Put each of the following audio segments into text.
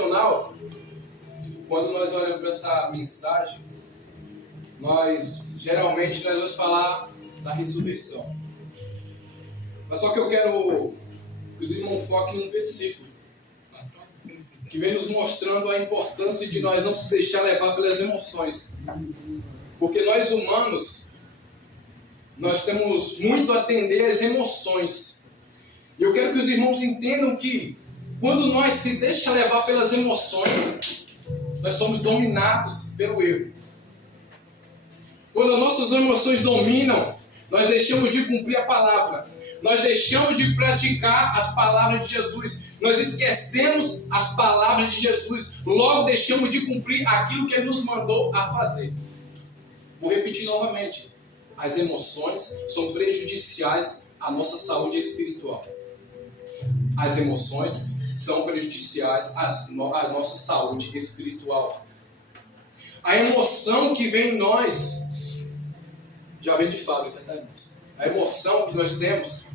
devocional, quando nós olhamos para essa mensagem, geralmente nós vamos falar da ressurreição. Mas só que eu quero que os irmãos foquem em um versículo que vem nos mostrando a importância de nós não se deixar levar pelas emoções. Porque nós humanos, nós temos muito a atender às emoções. E eu quero que os irmãos entendam que quando nós se deixamos levar pelas emoções, nós somos dominados pelo erro. Quando as nossas emoções dominam, nós deixamos de cumprir a palavra. Nós deixamos de praticar as palavras de Jesus. Nós esquecemos as palavras de Jesus. Logo deixamos de cumprir aquilo que Ele nos mandou a fazer. Vou repetir novamente. As emoções são prejudiciais à nossa saúde espiritual. As emoções são prejudiciais à nossa saúde espiritual. A emoção que vem em nós já vem de fábrica, tá, irmãos? A emoção que nós temos,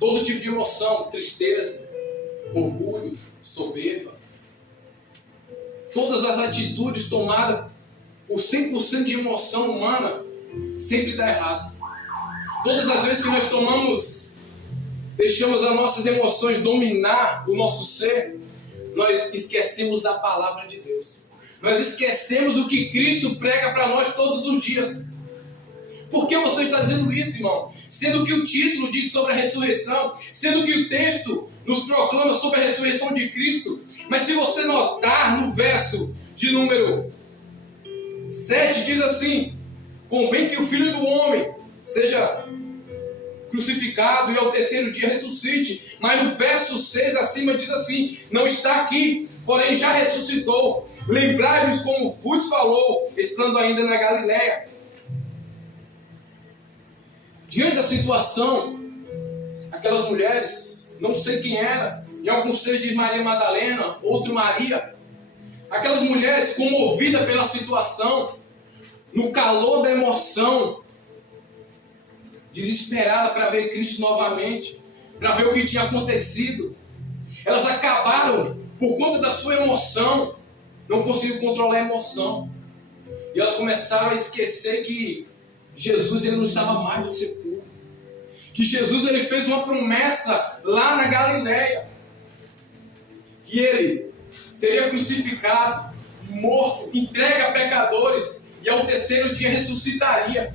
todo tipo de emoção, tristeza, orgulho, soberba, todas as atitudes tomadas por 100% de emoção humana, sempre dá errado. Todas as vezes que nós deixamos as nossas emoções dominar o nosso ser, nós esquecemos da palavra de Deus. Nós esquecemos do que Cristo prega para nós todos os dias. Por que você está dizendo isso, irmão? Sendo que o título diz sobre a ressurreição, sendo que o texto nos proclama sobre a ressurreição de Cristo. Mas se você notar no verso de número 7, diz assim: convém que o Filho do Homem seja crucificado e ao terceiro dia ressuscite. Mas no verso 6 acima diz assim: não está aqui, porém já ressuscitou. Lembrai-vos como vos falou, estando ainda na Galiléia. Diante da situação, aquelas mulheres, não sei quem era, em alguns trechos de Maria Madalena, outro Maria, aquelas mulheres comovidas pela situação, no calor da emoção, desesperadas para ver Cristo novamente, para ver o que tinha acontecido, elas acabaram, por conta da sua emoção, não conseguiram controlar a emoção, e elas começaram a esquecer que Jesus ele não estava mais no sepulcro. Que Jesus ele fez uma promessa lá na Galiléia. Que ele seria crucificado, morto, entregue a pecadores e ao terceiro dia ressuscitaria.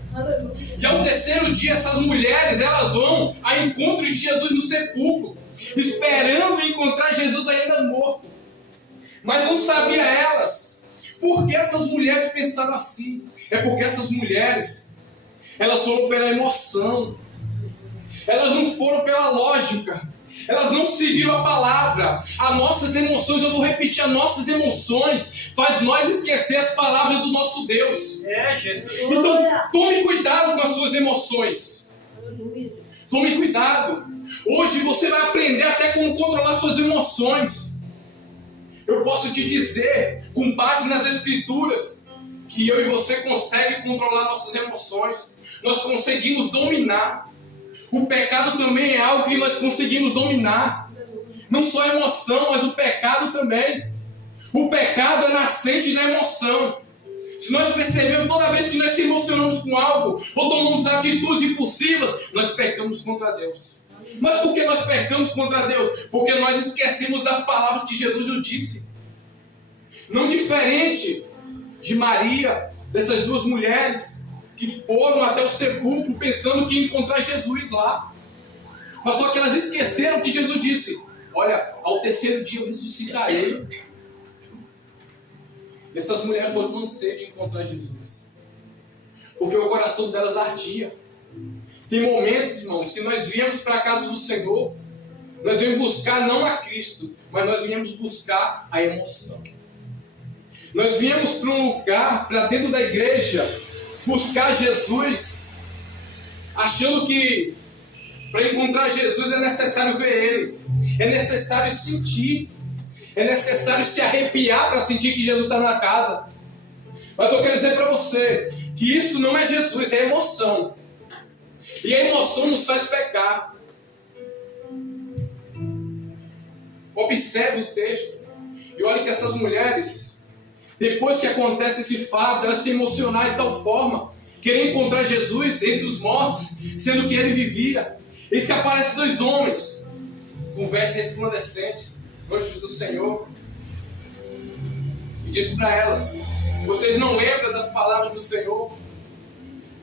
E ao terceiro dia essas mulheres elas vão ao encontro de Jesus no sepulcro, esperando encontrar Jesus ainda morto. Mas não sabia elas por que essas mulheres pensaram assim. É porque essas mulheres elas foram pela emoção. Elas não foram pela lógica. Elas não seguiram a palavra. As nossas emoções, eu vou repetir, as nossas emoções faz nós esquecer as palavras do nosso Deus. Jesus. Então, tome cuidado com as suas emoções. Tome cuidado. Hoje você vai aprender até como controlar suas emoções. Eu posso te dizer, com base nas Escrituras, que eu e você conseguem controlar nossas emoções. Nós conseguimos dominar. O pecado também é algo que nós conseguimos dominar. Não só a emoção, mas o pecado também. O pecado é nascente da emoção. Se nós percebemos, toda vez que nós se emocionamos com algo, ou tomamos atitudes impulsivas, nós pecamos contra Deus. Mas por que nós pecamos contra Deus? Porque nós esquecemos das palavras que Jesus nos disse. Não diferente de Maria, dessas duas mulheres que foram até o sepulcro pensando que iam encontrar Jesus lá. Mas só que elas esqueceram que Jesus disse: olha, ao terceiro dia eu ressuscitarei. Essas mulheres foram com sede de encontrar Jesus, porque o coração delas ardia. Tem momentos, irmãos, que nós viemos para a casa do Senhor, nós viemos buscar não a Cristo, mas nós viemos buscar a emoção. Nós viemos para um lugar, para dentro da igreja, buscar Jesus, achando que para encontrar Jesus é necessário ver Ele, é necessário sentir, é necessário se arrepiar para sentir que Jesus está na casa. Mas eu quero dizer para você que isso não é Jesus, é emoção. E a emoção nos faz pecar. Observe o texto. E olha que essas mulheres, depois que acontece esse fato, elas se emocionaram de tal forma, querer encontrar Jesus entre os mortos, sendo que ele vivia. Eis que aparecem dois homens, com vestes resplandecentes, anjos do Senhor, e disse para elas: vocês não lembram das palavras do Senhor,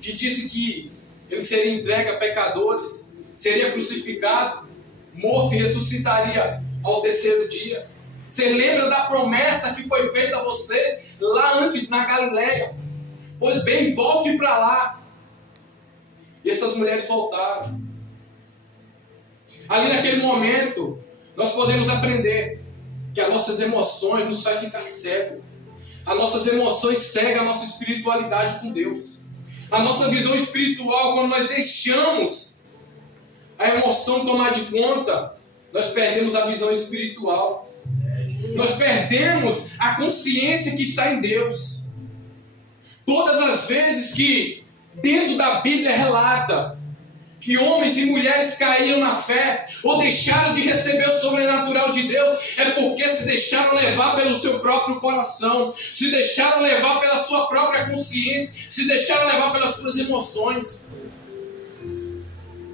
que disse que ele seria entregue a pecadores, seria crucificado, morto e ressuscitaria ao terceiro dia? Você lembra da promessa que foi feita a vocês lá antes na Galileia? Pois bem, volte para lá. E essas mulheres voltaram. Ali naquele momento, nós podemos aprender que as nossas emoções nos fazem ficar cego. As nossas emoções cegam a nossa espiritualidade com Deus. A nossa visão espiritual, quando nós deixamos a emoção tomar de conta, nós perdemos a visão espiritual. Nós perdemos a consciência que está em Deus. Todas as vezes que dentro da Bíblia relata que homens e mulheres caíram na fé ou deixaram de receber o sobrenatural de Deus, é porque se deixaram levar pelo seu próprio coração, se deixaram levar pela sua própria consciência, se deixaram levar pelas suas emoções.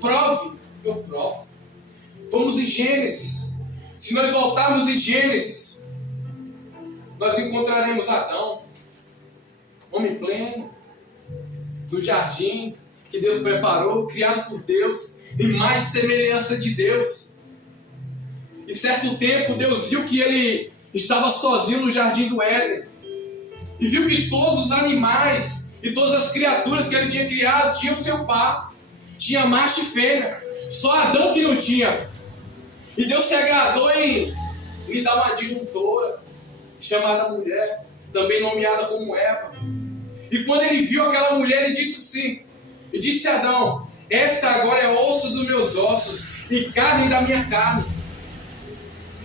Prove, eu provo. Vamos em Gênesis. Se nós voltarmos em Gênesis, nós encontraremos Adão, homem pleno, no jardim que Deus preparou, criado por Deus, imagem e semelhança de Deus. E certo tempo Deus viu que ele estava sozinho no jardim do Éden, e viu que todos os animais e todas as criaturas que ele tinha criado tinham seu par, tinha macho e fêmea, só Adão que não tinha. E Deus se agradou em lhe dar uma disjuntora, chamada mulher, também nomeada como Eva. E quando ele viu aquela mulher, ele disse assim, e disse a Adão: esta agora é osso dos meus ossos e carne da minha carne.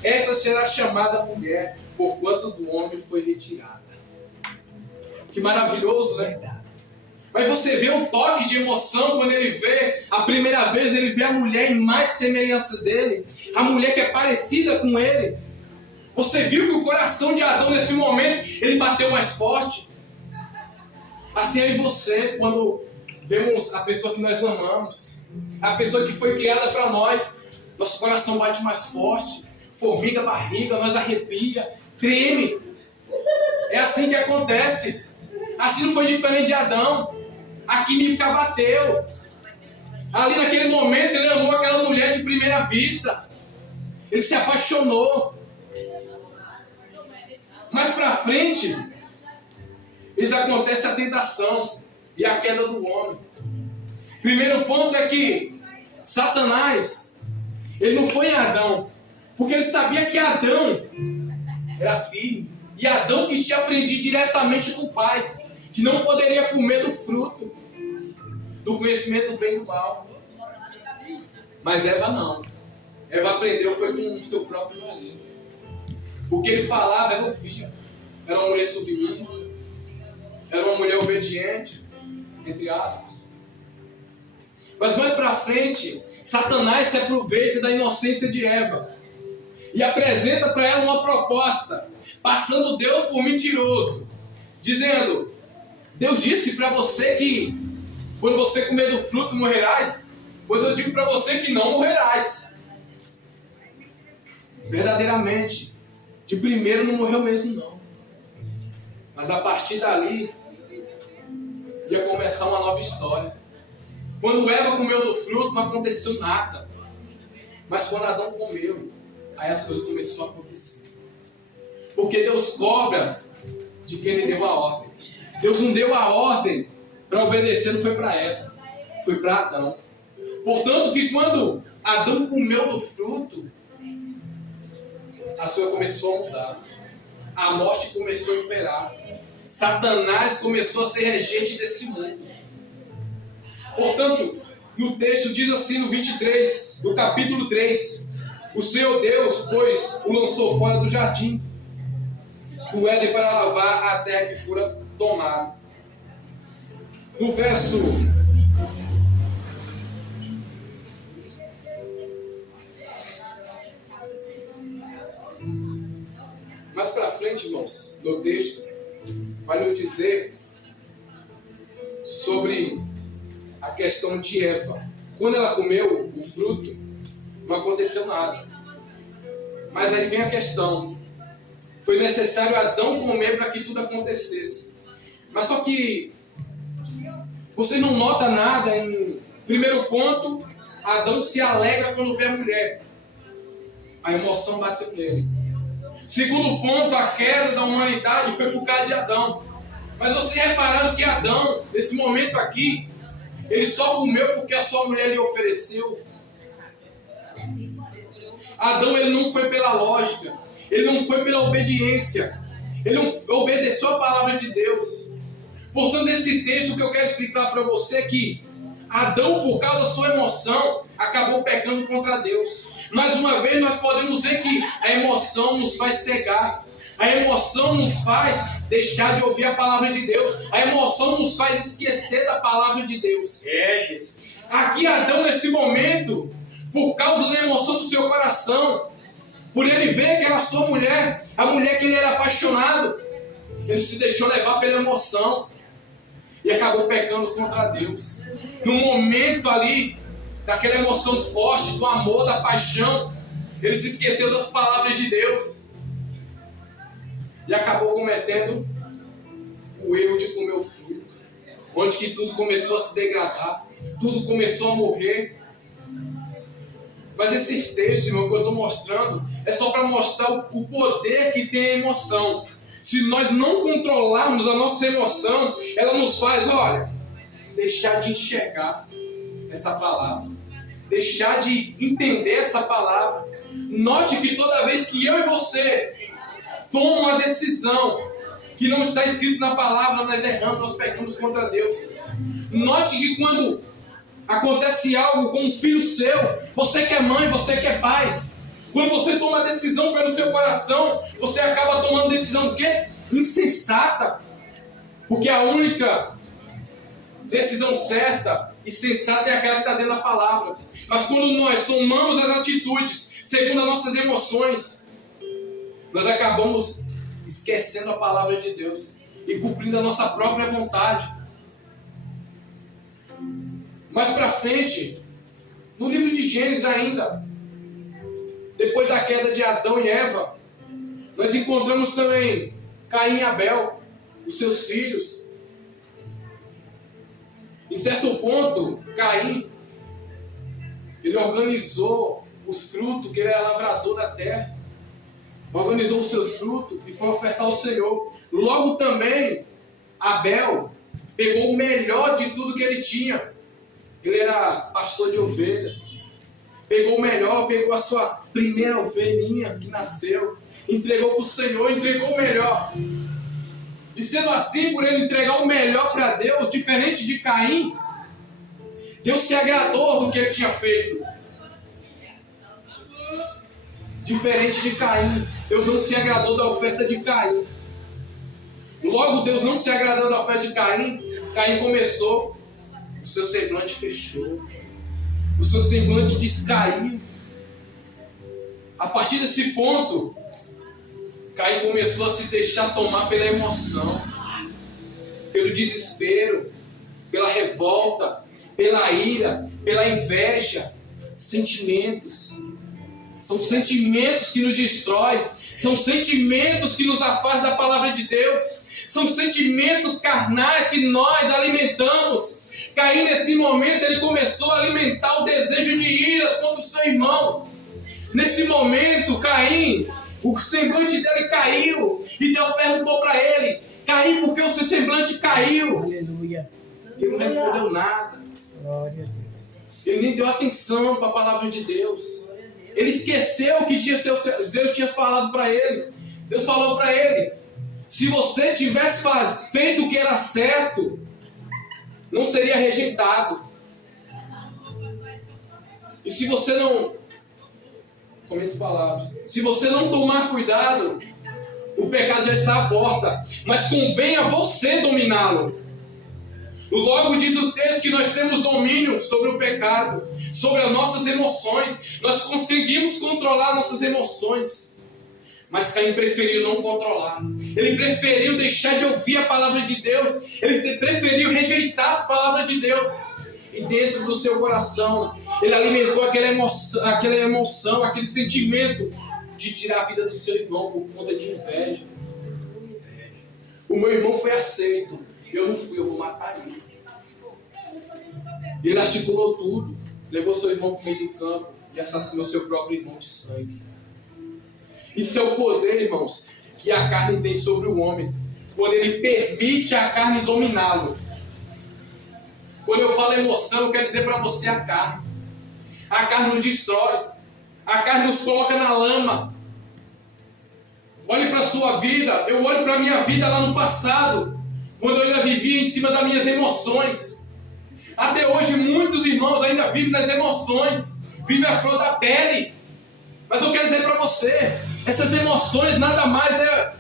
Esta será chamada mulher, porquanto do homem foi retirada. Que maravilhoso, né? Mas você vê um toque de emoção quando ele vê, a primeira vez ele vê a mulher em mais semelhança dele, a mulher que é parecida com ele. Você viu que o coração de Adão nesse momento, ele bateu mais forte. Assim é em você, quando vemos a pessoa que nós amamos, a pessoa que foi criada para nós, nosso coração bate mais forte, formiga a barriga, nós arrepia, treme. É assim que acontece. Assim não foi diferente de Adão. A química bateu. Ali naquele momento ele amou aquela mulher de primeira vista. Ele se apaixonou. Mais para frente, acontece a tentação e a queda do homem. Primeiro ponto é que Satanás, ele não foi em Adão, porque ele sabia que Adão era filho, e Adão que tinha aprendido diretamente com o pai, que não poderia comer do fruto do conhecimento do bem e do mal. Mas Eva não. Eva aprendeu foi com o seu próprio marido. O que ele falava, ela ouvia. Era uma mulher submissa, era uma mulher obediente, entre aspas. Mas mais para frente, Satanás se aproveita da inocência de Eva e apresenta para ela uma proposta, passando Deus por mentiroso, dizendo: Deus disse para você que quando você comer do fruto morrerás, pois eu digo para você que não morrerás. Verdadeiramente, de primeiro não morreu mesmo não. Mas a partir dali, ia começar uma nova história. Quando Eva comeu do fruto, não aconteceu nada. Mas quando Adão comeu, aí as coisas começaram a acontecer. Porque Deus cobra de quem lhe deu a ordem. Deus não deu a ordem para obedecer, não foi para Eva, foi para Adão. Portanto, que quando Adão comeu do fruto, a sua começou a mudar. A morte começou a imperar. Satanás começou a ser regente desse mundo. Portanto, no texto diz assim no 23, do capítulo 3: o Senhor Deus, pois, o lançou fora do jardim do Éden para lavar a terra que fora tomada. No verso mais frente, irmãos, no texto, vai nos dizer sobre a questão de Eva. Quando ela comeu o fruto, não aconteceu nada. Mas aí vem a questão. Foi necessário Adão comer para que tudo acontecesse. Mas só que você não nota nada em... Primeiro ponto, Adão se alegra quando vê a mulher. A emoção bateu nele. Segundo ponto, a queda da humanidade foi por causa de Adão. Mas vocês repararam que Adão, nesse momento aqui, ele só comeu porque a sua mulher lhe ofereceu. Adão, ele não foi pela lógica, ele não foi pela obediência, ele não obedeceu a palavra de Deus. Portanto, nesse texto, o que eu quero explicar para você é que Adão, por causa da sua emoção, acabou pecando contra Deus. Mais uma vez, nós podemos ver que a emoção nos faz cegar. A emoção nos faz deixar de ouvir a palavra de Deus. A emoção nos faz esquecer da palavra de Deus. Jesus. Aqui Adão, nesse momento, por causa da emoção do seu coração, por ele ver aquela sua mulher, a mulher que ele era apaixonado, ele se deixou levar pela emoção e acabou pecando contra Deus. No momento ali, daquela emoção forte, do amor, da paixão, ele se esqueceu das palavras de Deus e acabou cometendo o erro de comer o fruto, onde que tudo começou a se degradar, tudo começou a morrer. Mas esses textos, irmão, que eu estou mostrando, é só para mostrar o poder que tem a emoção. Se nós não controlarmos a nossa emoção, ela nos faz, olha, deixar de enxergar essa palavra, deixar de entender essa palavra. Note que toda vez que eu e você tomamos uma decisão que não está escrito na palavra, nós erramos, nós pecamos contra Deus. Note que quando acontece algo com um filho seu, você que é mãe, você que é pai, quando você toma uma decisão pelo seu coração, você acaba tomando decisão o quê? Insensata. Porque a única decisão certa e sensata é aquela que está dentro da palavra. Mas quando nós tomamos as atitudes segundo as nossas emoções, nós acabamos esquecendo a palavra de Deus e cumprindo a nossa própria vontade. Mais para frente, no livro de Gênesis ainda, depois da queda de Adão e Eva, nós encontramos também Caim e Abel, os seus filhos. Em certo ponto, Caim, ele organizou os frutos, que ele era lavrador da terra, organizou os seus frutos e foi ofertar ao Senhor. Logo também, Abel pegou o melhor de tudo que ele tinha. Ele era pastor de ovelhas. Pegou o melhor, pegou a sua primeira ovelhinha que nasceu, entregou para o Senhor, entregou o melhor. E sendo assim, por ele entregar o melhor para Deus, diferente de Caim, Deus se agradou do que ele tinha feito. Diferente de Caim, Deus não se agradou da oferta de Caim. Logo, Deus não se agradou da oferta de Caim. Caim começou, o seu semblante fechou, o seu semblante descaiu. A partir desse ponto, Caim começou a se deixar tomar pela emoção, pelo desespero, pela revolta, pela ira, pela inveja. Sentimentos. São sentimentos que nos destroem. São sentimentos que nos afastam da palavra de Deus. São sentimentos carnais que nós alimentamos. Caim, nesse momento, ele começou a alimentar o desejo de iras contra o seu irmão. Nesse momento, Caim, o semblante dele caiu. E Deus perguntou para ele: Caim, por que o seu semblante caiu? Aleluia. Ele não respondeu nada. Glória a Deus. Ele nem deu atenção para a palavra de Deus. Ele esqueceu o que Deus tinha falado para ele. Deus falou para ele: se você tivesse feito o que era certo, não seria rejeitado. E se você não... Com essas palavras. Se você não tomar cuidado, o pecado já está à porta. Mas convém a você dominá-lo. Logo diz o texto que nós temos domínio sobre o pecado, sobre as nossas emoções. Nós conseguimos controlar nossas emoções. Mas Caim preferiu não controlar. Ele preferiu deixar de ouvir a palavra de Deus. Ele preferiu rejeitar as palavras de Deus. E dentro do seu coração, ele alimentou aquela emoção, aquele sentimento de tirar a vida do seu irmão por conta de inveja. O meu irmão foi aceito. Eu não fui, eu vou matar ele. Ele articulou tudo. Levou seu irmão para o meio do campo e assassinou seu próprio irmão de sangue. Isso é o poder, irmãos, que a carne tem sobre o homem. Quando ele permite a carne dominá-lo. Quando eu falo emoção, eu quero dizer para você a carne. A carne nos destrói. A carne nos coloca na lama. Olhe para a sua vida. Eu olho para a minha vida lá no passado. Quando eu ainda vivia em cima das minhas emoções. Até hoje, muitos irmãos ainda vivem nas emoções. Vivem a flor da pele. Mas eu quero dizer para você, essas emoções nada mais é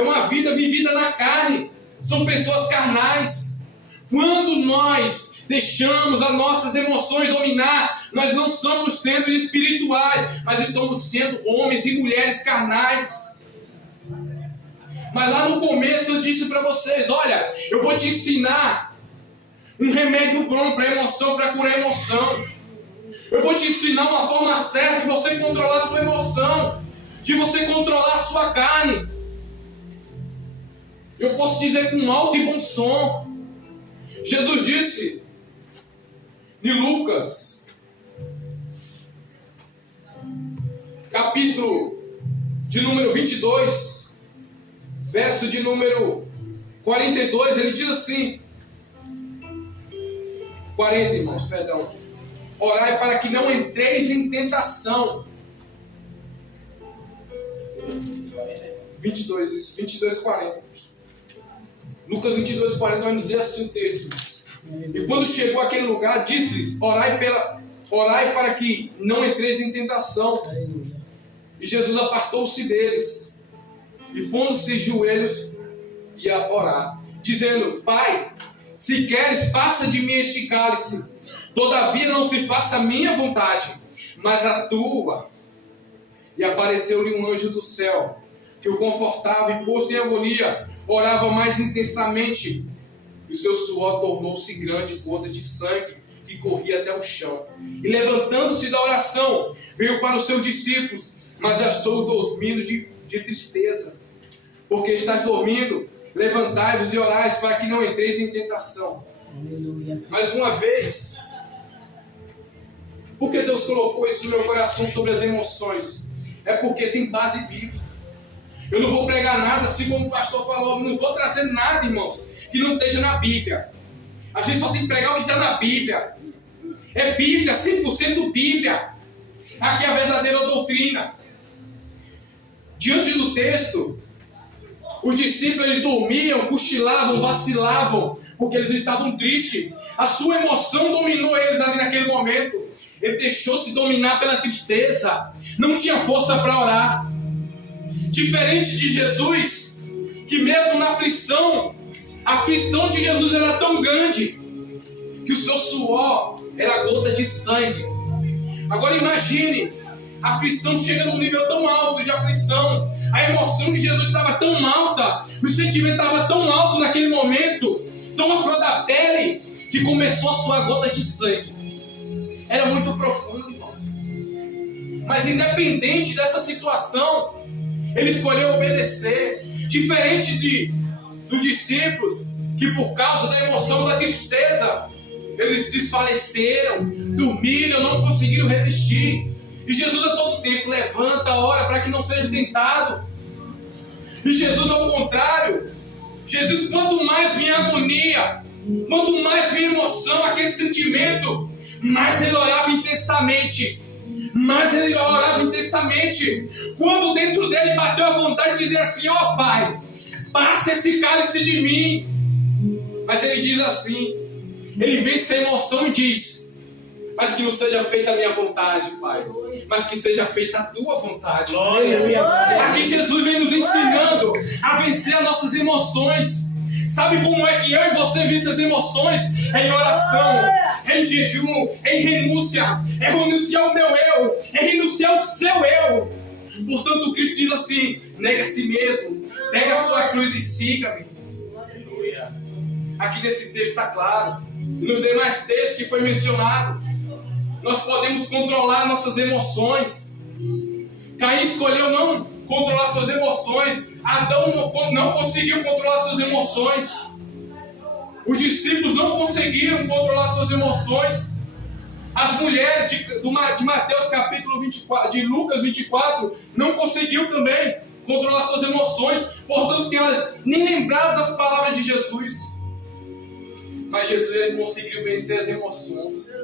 uma vida vivida na carne. São pessoas carnais. Quando nós deixamos as nossas emoções dominar, nós não estamos sendo espirituais, mas estamos sendo homens e mulheres carnais. Mas lá no começo eu disse para vocês, olha, eu vou te ensinar um remédio bom para emoção, para curar a emoção. Eu vou te ensinar uma forma certa de você controlar a sua emoção, de você controlar a sua carne. Eu posso dizer com alto e bom som. Jesus disse em Lucas, capítulo de número 22, verso de número 42, ele diz assim, 40, irmãos, perdão. Orai para que não entreis em tentação. 22, isso, 22, 40. Lucas 22, 40 vai nos dizer assim o texto. E quando chegou àquele lugar, disse-lhes, orai para que não entreis em tentação. E Jesus apartou-se deles, e pondo-se de joelhos, ia orar, dizendo, Pai, se queres, passa de mim este cálice. Todavia não se faça a minha vontade, mas a tua. E apareceu-lhe um anjo do céu, que o confortava e posto em agonia, orava mais intensamente. E o seu suor tornou-se grande gota de sangue, que corria até o chão. E levantando-se da oração, veio para os seus discípulos, mas achou-os dormindo de tristeza. Porque estás dormindo, levantai-vos e orais, para que não entreis em tentação. Aleluia. Mais uma vez, por que Deus colocou isso no meu coração sobre as emoções? É porque tem base bíblica. Eu não vou pregar nada, assim como o pastor falou, não vou trazer nada, irmãos, que não esteja na Bíblia. A gente só tem que pregar o que está na Bíblia. É Bíblia, 100% Bíblia. Aqui é a verdadeira doutrina. Diante do texto, os discípulos eles dormiam, cochilavam, vacilavam, porque eles estavam tristes. A sua emoção dominou eles ali naquele momento. Ele deixou-se dominar pela tristeza. Não tinha força para orar. Diferente de Jesus, que mesmo na aflição, a aflição de Jesus era tão grande, que o seu suor era gota de sangue. Agora imagine, a aflição chega num nível tão alto de aflição. A emoção de Jesus estava tão alta, o sentimento estava tão alto naquele momento, tão à flor da pele, que começou a suar gota de sangue. Era muito profundo, irmãos. Mas independente dessa situação, ele escolheu obedecer. Diferente dos discípulos, que por causa da emoção, da tristeza, eles desfaleceram, dormiram, não conseguiram resistir. E Jesus a todo tempo levanta, ora para que não seja tentado. E Jesus ao contrário, Jesus quanto mais vinha agonia, quanto mais vinha emoção, aquele sentimento, mais ele orava intensamente. Mas ele orava intensamente. Quando dentro dele bateu a vontade de dizer assim, ó Pai, passa esse cálice de mim. Mas ele diz assim, ele vence a emoção e diz, mas que não seja feita a minha vontade, Pai, mas que seja feita a tua vontade. Aleluia. Aqui Jesus vem nos ensinando a vencer as nossas emoções. Sabe como é que eu e você vencemos as emoções? É em oração, é em jejum, é em renúncia. É renunciar o meu eu, é renunciar o seu eu. Portanto, Cristo diz assim: nega a si mesmo, pega a sua cruz e siga-me. Aqui nesse texto está claro. E nos demais textos que foi mencionado, nós podemos controlar nossas emoções. Caim escolheu não controlar suas emoções. Adão não conseguiu controlar suas emoções. Os discípulos não conseguiram controlar suas emoções. As mulheres de Mateus capítulo 24, de Lucas 24, não conseguiu também controlar suas emoções. Portanto, que elas nem lembraram das palavras de Jesus. Mas Jesus, ele conseguiu vencer as emoções.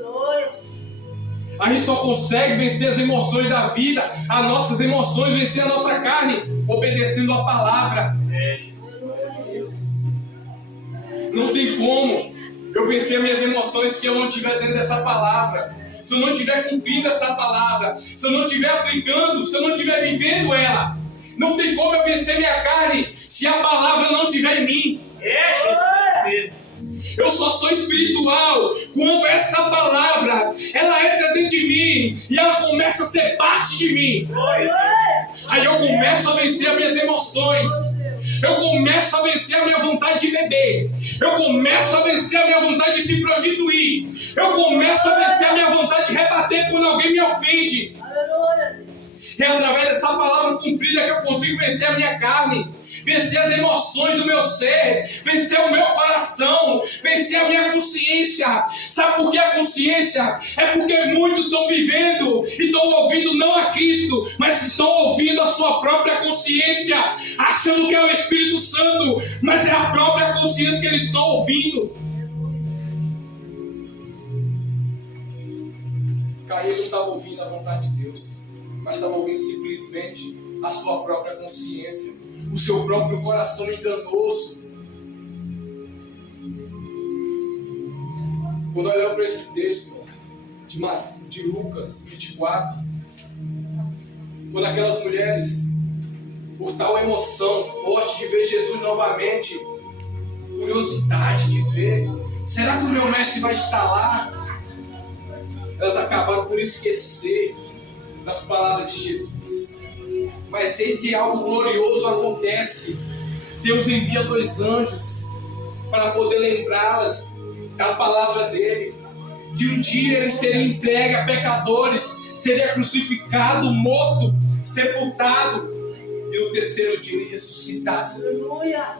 A gente só consegue vencer as emoções da vida, as nossas emoções, vencer a nossa carne, obedecendo a palavra. Não tem como eu vencer minhas emoções se eu não estiver dentro dessa palavra, se eu não estiver cumprindo essa palavra, se eu não estiver aplicando, se eu não estiver vivendo ela. Não tem como eu vencer minha carne se a palavra não estiver em mim. Eu só sou espiritual quando essa palavra, ela entra dentro de mim e ela começa a ser parte de mim. Aí eu começo a vencer as minhas emoções. Eu começo a vencer a minha vontade de beber. Eu começo a vencer a minha vontade de se prostituir. Eu começo a vencer a minha vontade de rebater quando alguém me ofende. É através dessa palavra cumprida que eu consigo vencer a minha carne, vencer as emoções do meu ser, vencer o meu coração, vencer a minha consciência. Sabe por que a consciência? É porque muitos estão vivendo e estão ouvindo não a Cristo, mas estão ouvindo a sua própria consciência, achando que é o Espírito Santo, mas é a própria consciência que eles estão ouvindo. Caim não estava ouvindo a vontade de Deus, mas estava ouvindo simplesmente a sua própria consciência, o seu próprio coração enganoso. Quando olhamos para esse texto de Lucas 24, quando aquelas mulheres, por tal emoção forte de ver Jesus novamente, curiosidade de ver, será que o meu mestre vai estar lá? Elas acabaram por esquecer das palavras de Jesus. Mas eis que algo glorioso acontece. Deus envia 2 anjos para poder lembrá-las da palavra dele, que um dia ele seria entregue a pecadores, seria crucificado, morto, sepultado, e no 3º dia ele ressuscitaria. Aleluia.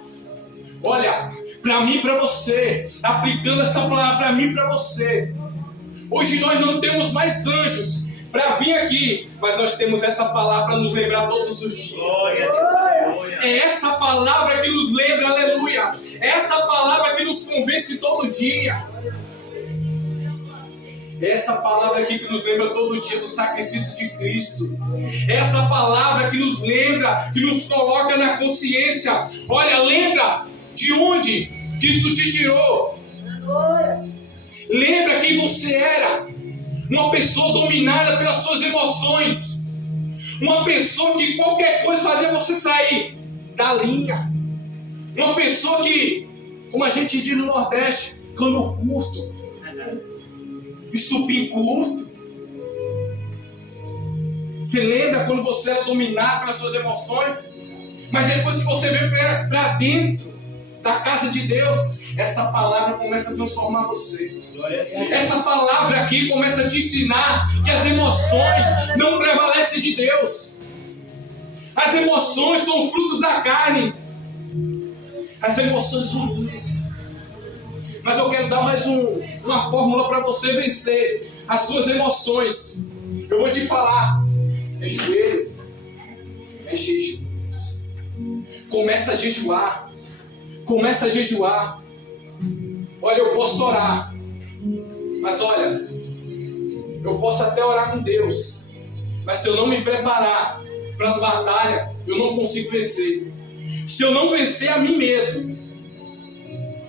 Olha, para mim e para você, aplicando essa palavra para mim e para você, hoje nós não temos mais anjos para vir aqui, mas nós temos essa palavra para nos lembrar todos os dias. É essa palavra que nos lembra, aleluia. É essa palavra que nos convence todo dia. É essa palavra aqui que nos lembra todo dia do sacrifício de Cristo. É essa palavra que nos lembra, que nos coloca na consciência. Olha, lembra de onde Cristo te tirou. Lembra quem você era. Uma pessoa dominada pelas suas emoções. Uma pessoa que qualquer coisa fazia você sair da linha. Uma pessoa que, como a gente diz no Nordeste, cano curto, estupim curto. Você lembra quando você era dominado pelas suas emoções? Mas depois que você veio para dentro da casa de Deus, essa palavra começa a transformar você. Essa palavra aqui começa a te ensinar que as emoções não prevalecem de Deus. As emoções são frutos da carne. As emoções são ruins. Mas eu quero dar mais uma fórmula para você vencer as suas emoções. Eu vou te falar. É joelho. É jejum. Começa a jejuar. Começa a jejuar. Olha, eu posso orar. Mas olha, eu posso até orar com Deus. Mas se eu não me preparar para as batalhas, eu não consigo vencer. Se eu não vencer a mim mesmo,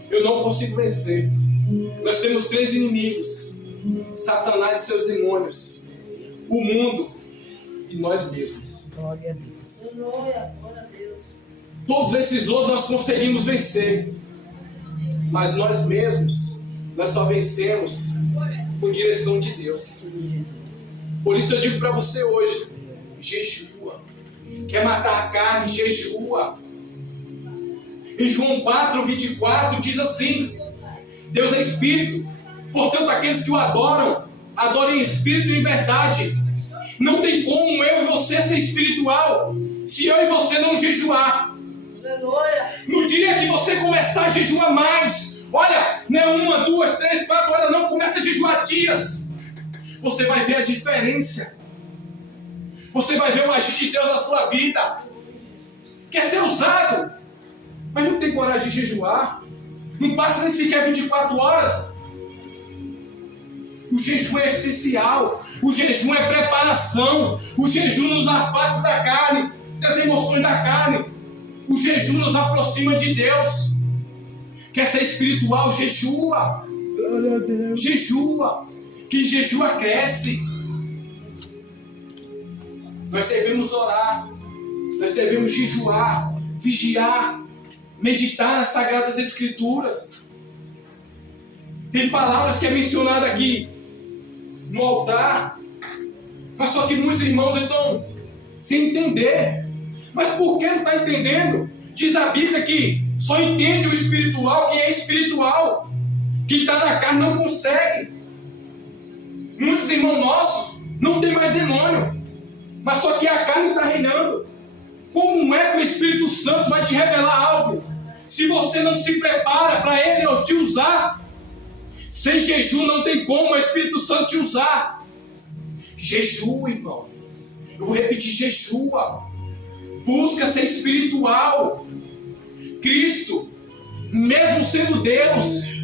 eu não consigo vencer. Nós temos 3 inimigos: Satanás e seus demônios, o mundo e nós mesmos. Glória a Deus. Glória a Deus. Todos esses outros nós conseguimos vencer, mas nós mesmos, nós só vencemos por direção de Deus. Por isso eu digo para você hoje: jejua. Quer matar a carne? Jejua. Em João 4:24 diz assim: Deus é Espírito, portanto aqueles que o adoram, adorem em Espírito e em verdade. Não tem como eu e você ser espiritual se eu e você não jejuar. No dia que você começar a jejuar mais, olha, não é 1, 2, 3, 4 horas, não, começa a jejuar dias. Você vai ver a diferença. Você vai ver o agir de Deus na sua vida. Quer ser usado, mas não tem coragem de jejuar. Não passa nem sequer 24 horas. O jejum é essencial. O jejum é preparação. O jejum nos afasta da carne, das emoções da carne. O jejum nos aproxima de Deus. Quer ser espiritual? Jejua. Glória a Deus. Jejua. Quem jejua cresce. Nós devemos orar. Nós devemos jejuar, vigiar, meditar nas Sagradas Escrituras. Tem palavras que é mencionada aqui no altar, mas só que muitos irmãos estão sem entender. Mas por que não está entendendo? Diz a Bíblia que só entende o espiritual quem é espiritual. Quem está na carne não consegue. Muitos irmãos nossos não tem mais demônio, mas só que a carne está reinando. Como é que o Espírito Santo vai te revelar algo se você não se prepara para Ele ou te usar? Sem jejum não tem como o Espírito Santo te usar. Jejua, irmão. Eu vou repetir, jejua. Busca ser espiritual. Cristo, mesmo sendo Deus,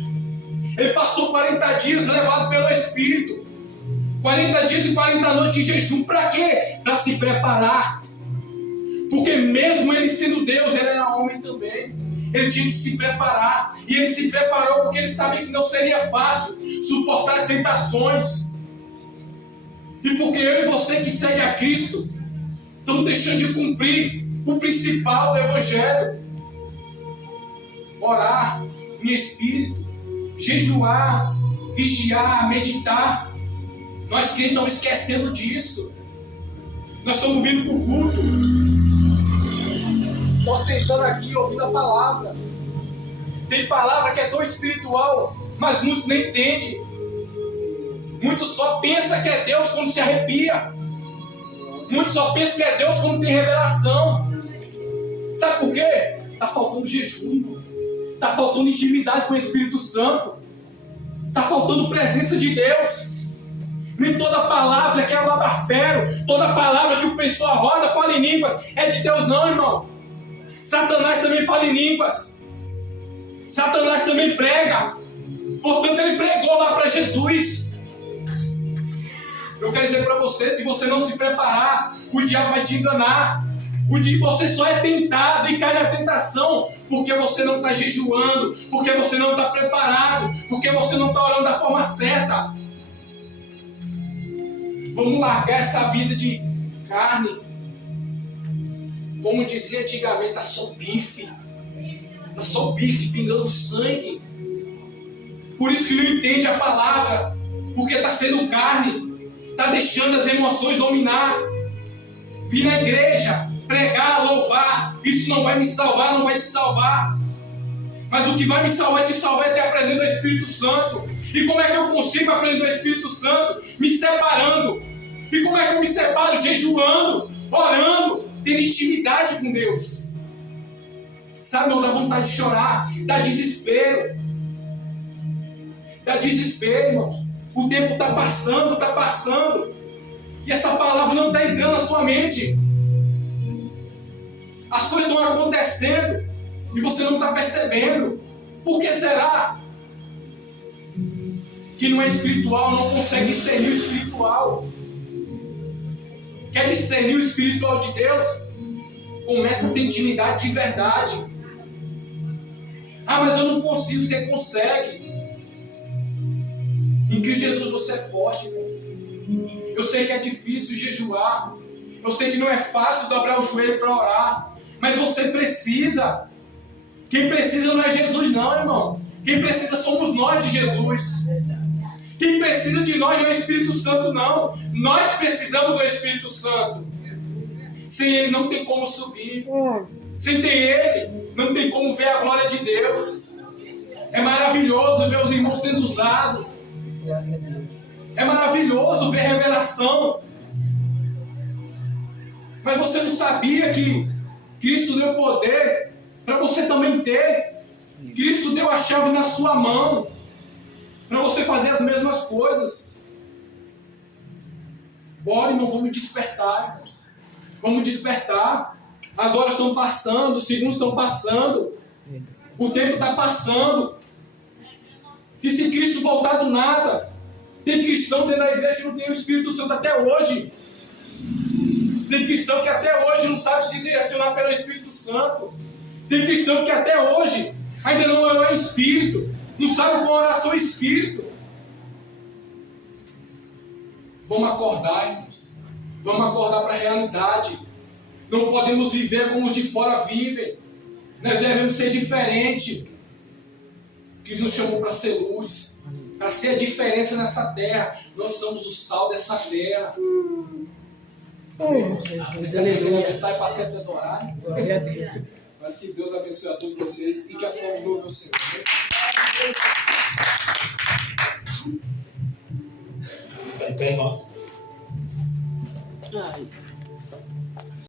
Ele passou 40 dias levado pelo Espírito. 40 dias e 40 noites de jejum. Para quê? Para se preparar. Porque mesmo Ele sendo Deus, Ele era homem também. Ele tinha que se preparar. E Ele se preparou porque Ele sabia que não seria fácil suportar as tentações. E porque eu e você que segue a Cristo estamos deixando de cumprir o principal do Evangelho. Orar em espírito, jejuar, vigiar, meditar. Nós crentes estamos esquecendo disso. Nós estamos vindo para o culto, só sentando aqui ouvindo a palavra. Tem palavra que é tão espiritual, mas muitos nem entendem. Muitos só pensam que é Deus quando se arrepia. Muitos só pensam que é Deus quando tem revelação. Sabe por quê? Está faltando jejum. Está faltando intimidade com o Espírito Santo. Está faltando presença de Deus. Nem toda palavra que é labafero, toda palavra que o pessoal roda, fala em línguas, é de Deus não, irmão. Satanás também fala em línguas. Satanás também prega. Portanto, ele pregou lá para Jesus. Eu quero dizer para você, se você não se preparar, o diabo vai te enganar. Você só é tentado e cai na tentação porque você não está jejuando, porque você não está preparado, porque você não está orando da forma certa. Vamos largar essa vida de carne. Como dizia antigamente, tá só bife. Tá só bife pingando sangue. Por isso que não entende a palavra. Porque está sendo carne. Está deixando as emoções dominar. Vir na igreja, pregar, louvar. Isso não vai me salvar, não vai te salvar. Mas o que vai me salvar e te salvar é ter a presença do Espírito Santo. E como é que eu consigo aprender o Espírito Santo? Me separando. E como é que eu me separo? Jejuando, orando, tendo intimidade com Deus. Sabe, não dá vontade de chorar, dá desespero. Dá desespero, irmãos. O tempo está passando. E essa palavra não está entrando na sua mente. As coisas estão acontecendo e você não está percebendo. Por que será? Que não é espiritual, não consegue discernir o espiritual. Quer discernir o espiritual de Deus? Começa a ter intimidade de verdade. Ah, mas eu não consigo, você consegue. Em Cristo Jesus você é forte, irmão. Eu sei que é difícil jejuar. Eu sei que não é fácil dobrar o joelho para orar. Mas você precisa. Quem precisa não é Jesus não, irmão. Quem precisa somos nós de Jesus. Quem precisa de nós não é o Espírito Santo, não. Nós precisamos do Espírito Santo. Sem Ele não tem como subir. Sem ter Ele, não tem como ver a glória de Deus. É maravilhoso ver os irmãos sendo usados. É maravilhoso ver revelação. Mas você não sabia que Cristo deu poder para você também ter. Cristo deu a chave na sua mão para você fazer as mesmas coisas. Bora, irmão, vamos despertar, irmãos. Vamos despertar. As horas estão passando, os segundos estão passando. O tempo está passando. E se Cristo voltar do nada, tem cristão dentro da igreja que não tem o Espírito Santo até hoje. Tem cristão que até hoje não sabe se direcionar pelo Espírito Santo. Tem cristão que até hoje ainda não orou em Espírito. Não sabe qual oração é Espírito. Vamos acordar, irmãos. Vamos acordar para a realidade. Não podemos viver como os de fora vivem. Nós devemos ser diferentes. Cristo nos chamou para ser luz, para ser a diferença nessa terra. Nós somos o sal dessa terra. Sai para ser até horário. Glória a Deus. Mas que Deus abençoe a todos vocês e que as palmas louvem o Senhor. Vai em pé, irmãos. Ai.